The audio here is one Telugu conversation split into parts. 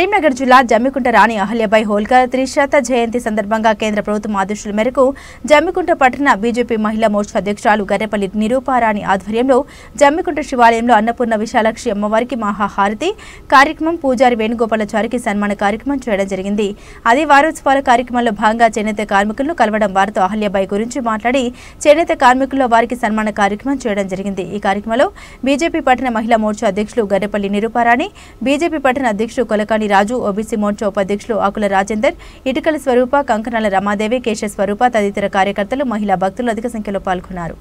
కరీంనగర్ జిల్లా జమ్మికుంట రాణి అహల్యాబాయి హోల్కర్ త్రిశత జయంతి సందర్భంగా కేంద్ర ప్రభుత్వం ఆదేశాల మేరకు జమ్మికుంట పట్టణ బీజేపీ మహిళా మోర్చా అధ్యక్షురాలు గర్రెపల్లి నిరూపారాణి ఆధ్వర్యంలో జమ్మికుంట శివాలయంలో అన్నపూర్ణ విశాలాక్షి అమ్మవారికి మహాహారతి కార్యక్రమం, పూజారి వేణుగోపాలాచారికి సన్మాన కార్యక్రమం చేయడం జరిగింది. అది వారోత్సవాల కార్యక్రమంలో భాగంగా చేనేత కార్మికులను కలవడం, వారితో అహల్యాబాయి గురించి మాట్లాడి చేనేత కార్మికుల్లో వారికి సన్మాన కార్యక్రమం చేయడం జరిగింది. ఈ కార్యక్రమంలో బీజేపీ పట్టణ మహిళా మోర్చా అధ్యక్షులు గర్రెపల్లి నిరూపారాణి, బీజేపీ పట్టణ అధ్యక్షుడు కొలకాని రాజు, ఓబీసీ మోర్చా ఉపాధ్యక్షులు ఆకుల రాజేందర్, ఇటుకల స్వరూప, కంకణాల రమాదేవి, కేశ స్వరూప తదితర కార్యకర్తలు, మహిళా భక్తులు అధిక సంఖ్యలో పాల్గొన్నారు.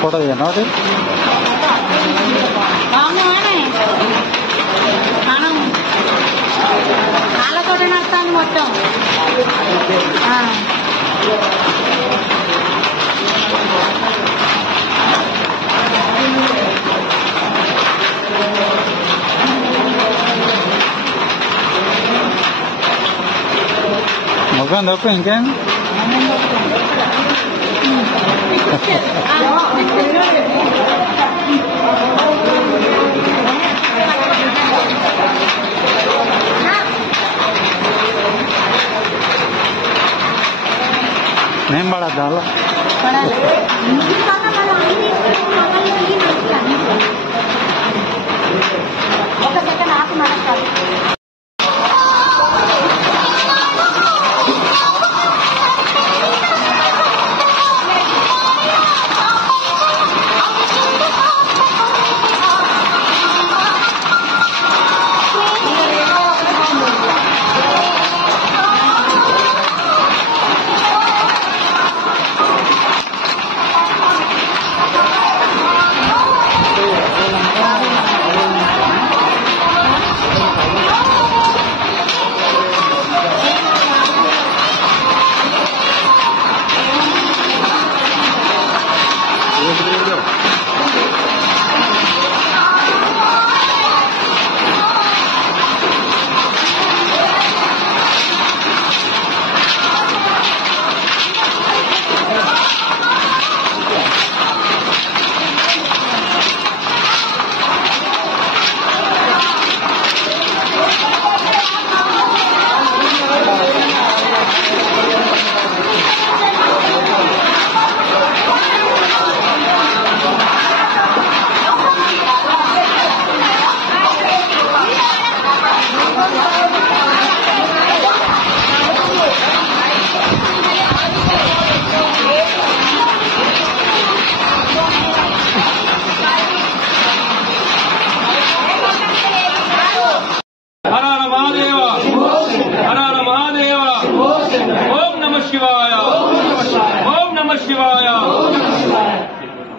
फोटो देना है మొత్తం మొత్తం తప్ప ఇంకేం నేను పడద్దా ఒక సెకండ్ ఆపు నడకాలి.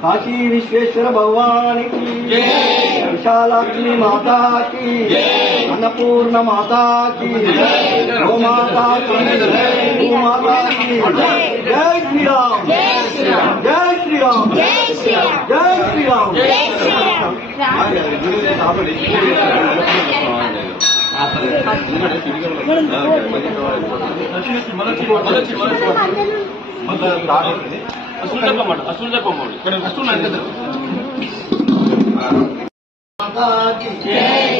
काशी विश्वेश्वर भगवान की विशालाक्षी माता की अन्नपूर्ण माता की गो माता की गो माता की जय श्री राम जय श्री राम जय श्री राम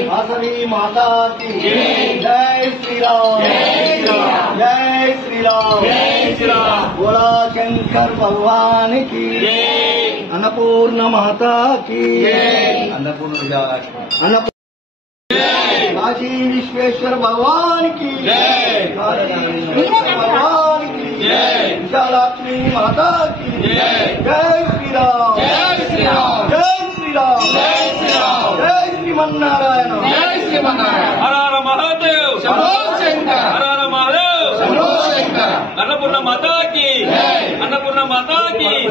वासवी माता की जय श्री राम, जय श्री राम, भोला शंकर भगवान की, अन्नपूर्ण माता की, अन्नपूर्ण काशी विश्वेश्वर भगवान की, भगवान की, विशालाक्ष्मी माता की, जय श्री राम, जय श्री राम, जय श्री राम, जय श्री राम, जय श्रीमन्नारायण, जय श्रीमन्नारायण। हर हर महादेव, शंभो शंकर, हर हर महादेव, शंभो शंकर। अन्नपूर्णा माता की, अन्नपूर्णा माता की,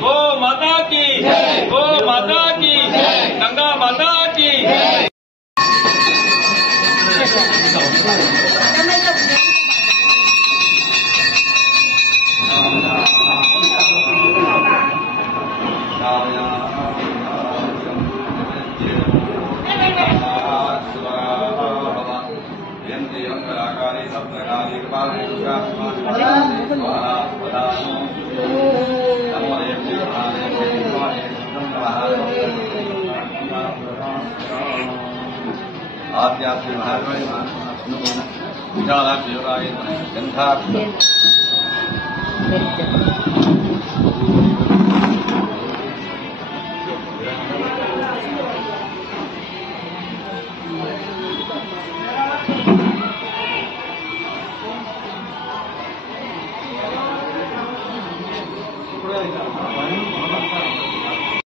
गो माता की, गो माता की, गंगा माता की। आद्याश्री महाराज